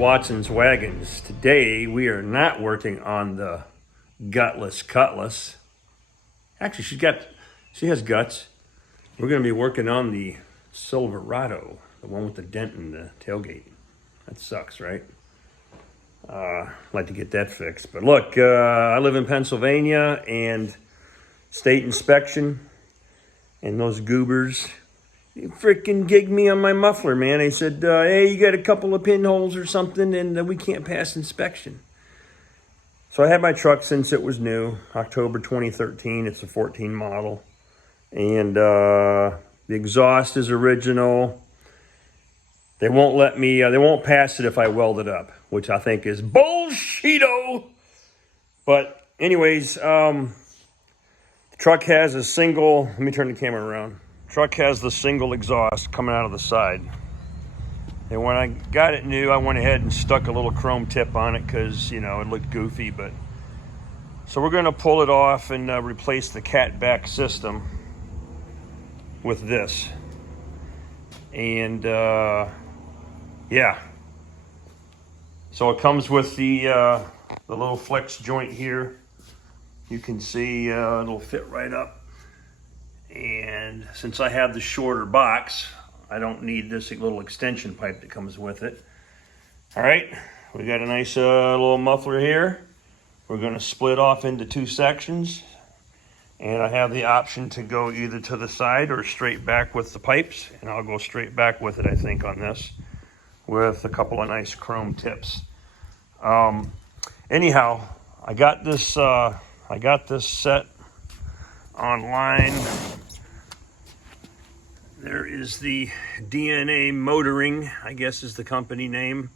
Watson's Wagons. Today we are not working on the gutless cutlass. Actually, she has guts. We're going to be working on the Silverado, the one with the dent in the tailgate. That sucks, right? I'd like to get that fixed. But look, I live in Pennsylvania, and state inspection, and those goobers, they freaking gigged me on my muffler, man. They said, hey, you got a couple of pinholes or something, and we can't pass inspection. So I had my truck since it was new, October 2013. It's a 14 model. And the exhaust is original. They won't let me, they won't pass it if I weld it up, which I think is bullshito. But anyways, the truck has a single, let me turn the camera around. Truck has the single exhaust coming out of the side. And when I got it new, I went ahead and stuck a little chrome tip on it because, you know, it looked goofy. But so we're going to pull it off and replace the catback system with this. And yeah. So it comes with the little flex joint here. You can see it'll fit right up. And since I have the shorter box, I don't need this little extension pipe that comes with it. All right, we got a nice little muffler here. We're gonna split off into two sections. And I have the option to go either to the side or straight back with the pipes. And I'll go straight back with it, I think, on this, with a couple of nice chrome tips. Anyhow, I got this set online. There is the DNA Motoring, I guess is the company name.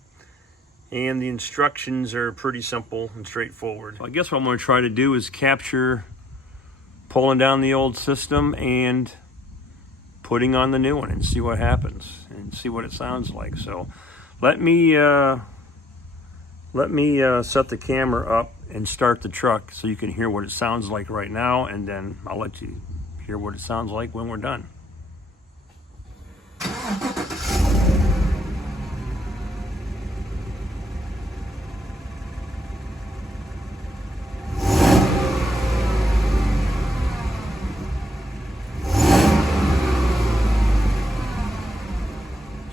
And the instructions are pretty simple and straightforward. So I guess what I'm going to try to do is capture pulling down the old system and putting on the new one and see what happens and see what it sounds like. So let me set the camera up and start the truck so you can hear what it sounds like right now, and then I'll let you hear what it sounds like when we're done.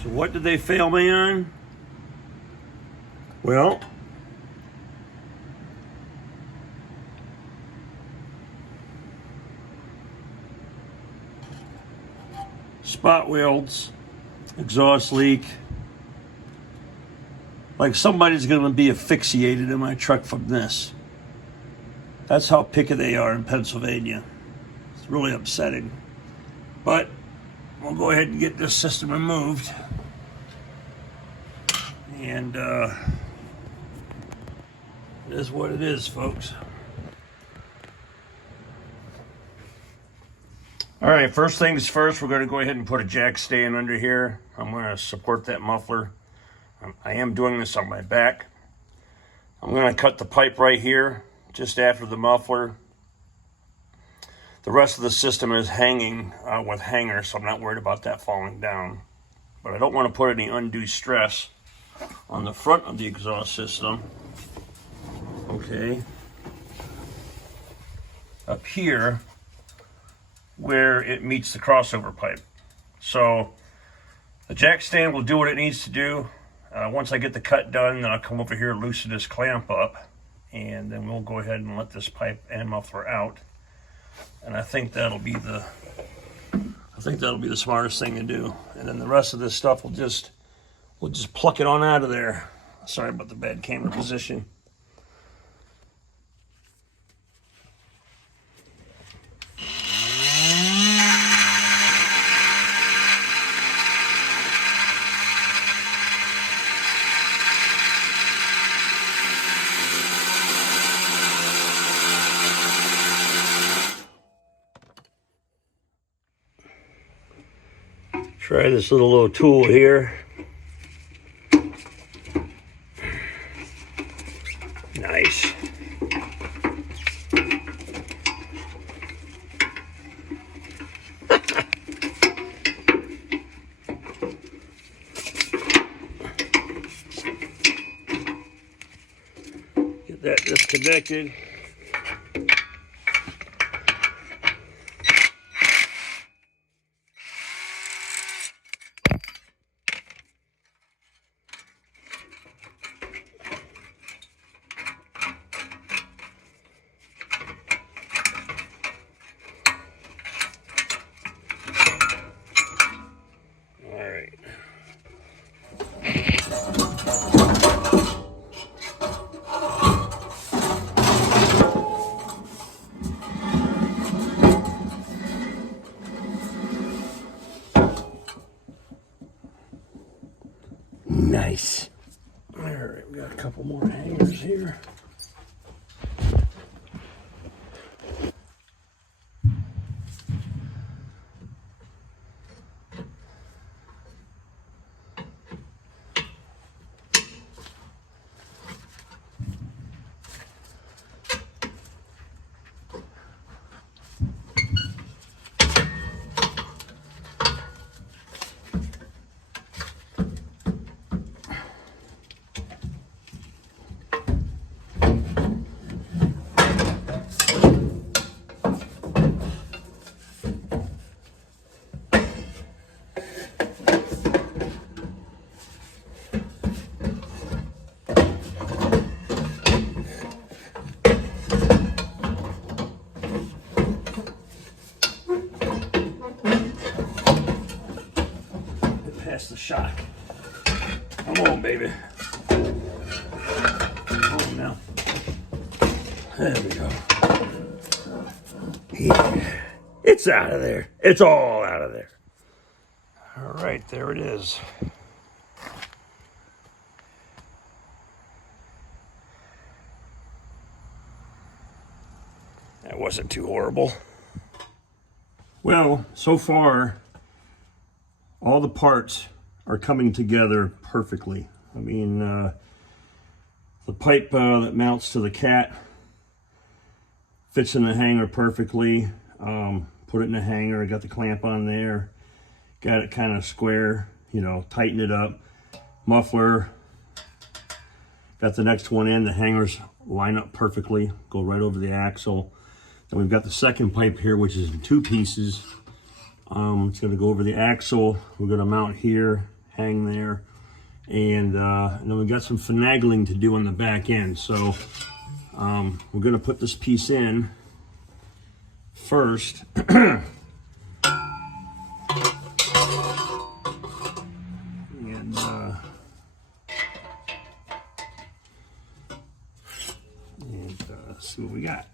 So what did they fail me on? Well, spot welds, exhaust leak. Like somebody's gonna be asphyxiated in my truck from this. That's how picky they are in Pennsylvania. It's really upsetting. But we'll go ahead and get this system removed. And it is what it is, folks. All right, first things first, we're going to go ahead and put a jack stand under here. I'm going to support that muffler. I am doing this on my back. I'm going to cut the pipe right here, just after the muffler. The rest of the system is hanging with hangers, so I'm not worried about that falling down. But I don't want to put any undue stress on the front of the exhaust system. Okay. Up here, where it meets the crossover pipe. So the jack stand will do what it needs to do. Once I get the cut done, then I'll come over here, loosen this clamp up, and then we'll go ahead and let this pipe and muffler out. And I think that'll be the smartest thing to do. And then the rest of this stuff we'll just pluck it on out of there. Sorry about the bad camera position. Try this little tool here. Nice. connected. Nice. All right, we got a couple more hangers here. Past the shock. Come on, baby. Come on now. There we go. Yeah. It's out of there. It's all out of there. All right, there it is. That wasn't too horrible. Well, so far, all the parts are coming together perfectly. I mean, the pipe that mounts to the cat fits in the hanger perfectly. Put it in the hanger, got the clamp on there, got it kind of square, you know, tighten it up. Muffler, got the next one in, the hangers line up perfectly, go right over the axle. Then we've got the second pipe here, which is in two pieces. It's going to go over the axle. We're going to mount here, hang there, and then we've got some finagling to do on the back end. So we're going to put this piece in first. See what we got.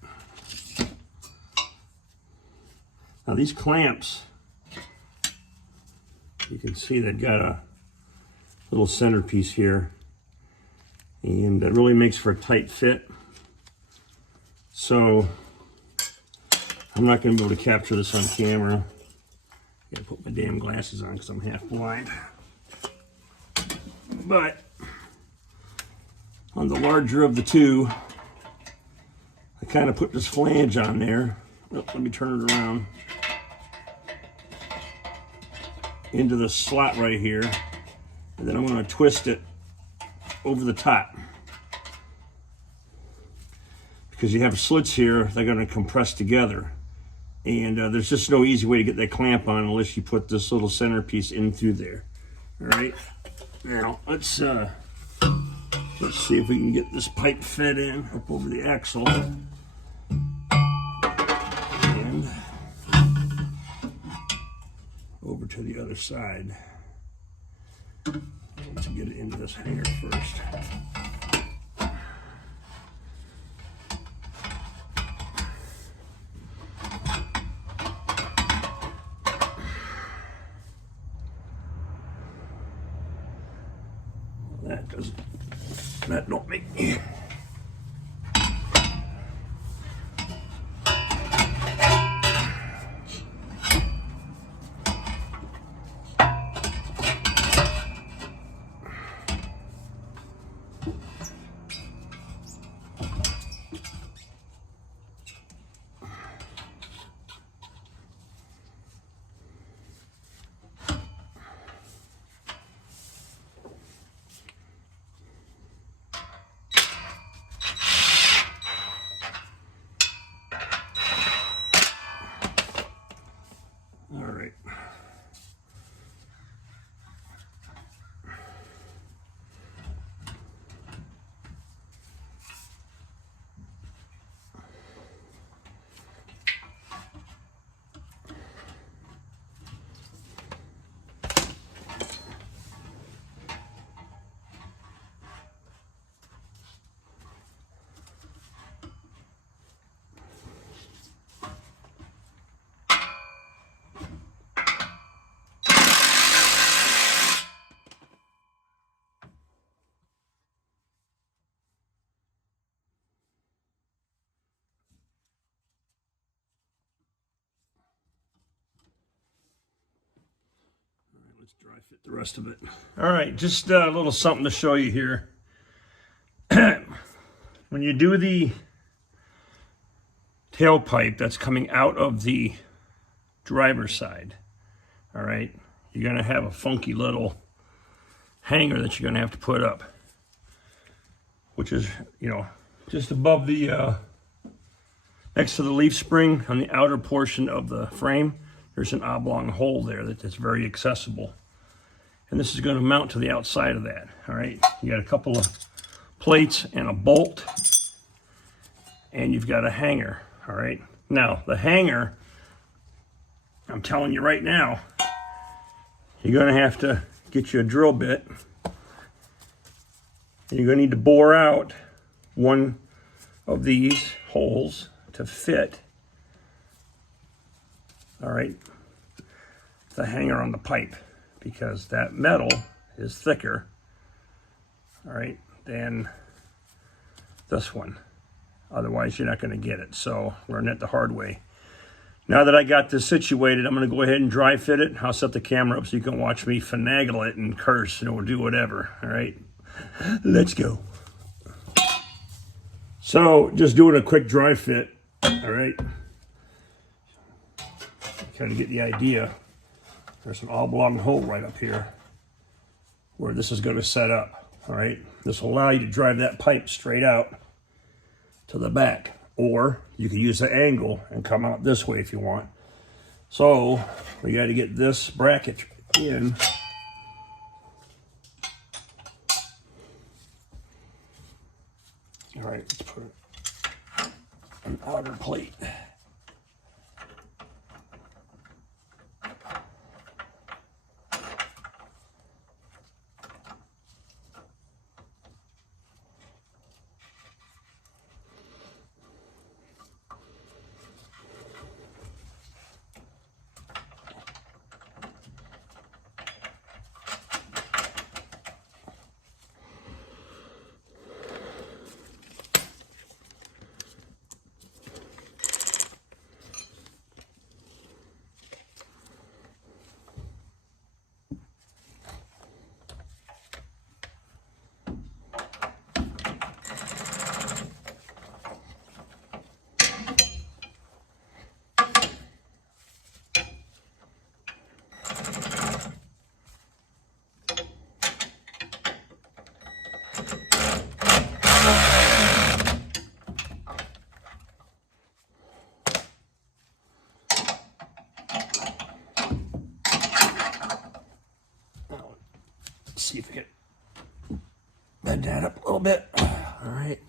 Now these clamps, you can see they've got a little centerpiece here, and that really makes for a tight fit. So I'm not going to be able to capture this on camera. Gotta put my damn glasses on because I'm half blind. But on the larger of the two, I kind of put this flange on there. Oh, let me turn it around. Into the slot right here. And then I'm going to twist it over the top. Because you have slits here, they're going to compress together. And there's just no easy way to get that clamp on unless you put this little centerpiece in through there. All right. Now, let's see if we can get this pipe fed in up over the axle. And over to the other side. Let's get it into this hanger first. That don't make me. let's dry fit the rest of it. All right, just a little something to show you here. When you do the tailpipe that's coming out of the driver's side, all right, you're going to have a funky little hanger that you're going to have to put up, which is, you know, just above the, next to the leaf spring on the outer portion of the frame. There's an oblong hole there that's very accessible. And this is going to mount to the outside of that, all right? You got a couple of plates and a bolt, and you've got a hanger, all right? Now, the hanger, I'm telling you right now, you're going to have to get you a drill bit, and you're going to need to bore out one of these holes to fit, all right, the hanger on the pipe, because that metal is thicker, all right, than this one. Otherwise, you're not going to get it. So learn it the hard way. Now that I got this situated, I'm going to go ahead and dry fit it. I'll set the camera up so you can watch me finagle it and curse or do whatever. All right, let's go. So just doing a quick dry fit. All right, kind of get the idea. There's an oblong hole right up here where this is going to set up. All right, this will allow you to drive that pipe straight out to the back, or you can use the angle and come out this way if you want. So we got to get this bracket in. All right, let's put an outer plate. See if we can bend that up a little bit. All right.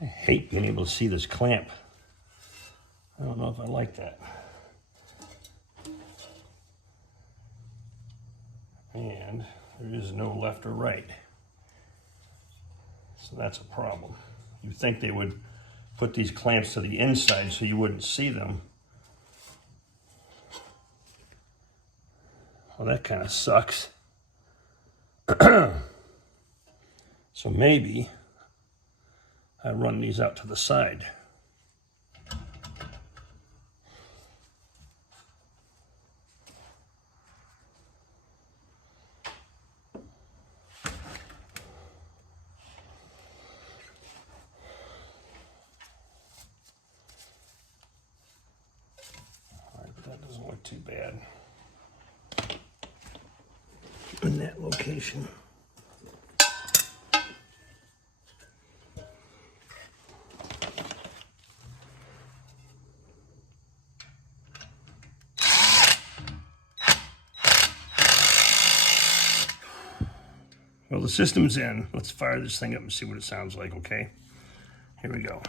I hate being able to see this clamp. I don't know if I like that. And there is no left or right. So that's a problem. You'd think they would put these clamps to the inside so you wouldn't see them. Well, that kind of sucks. So maybe I run these out to the side. That doesn't look too bad in that location. Well, the system's in. Let's fire this thing up and see what it sounds like, okay? Here we go.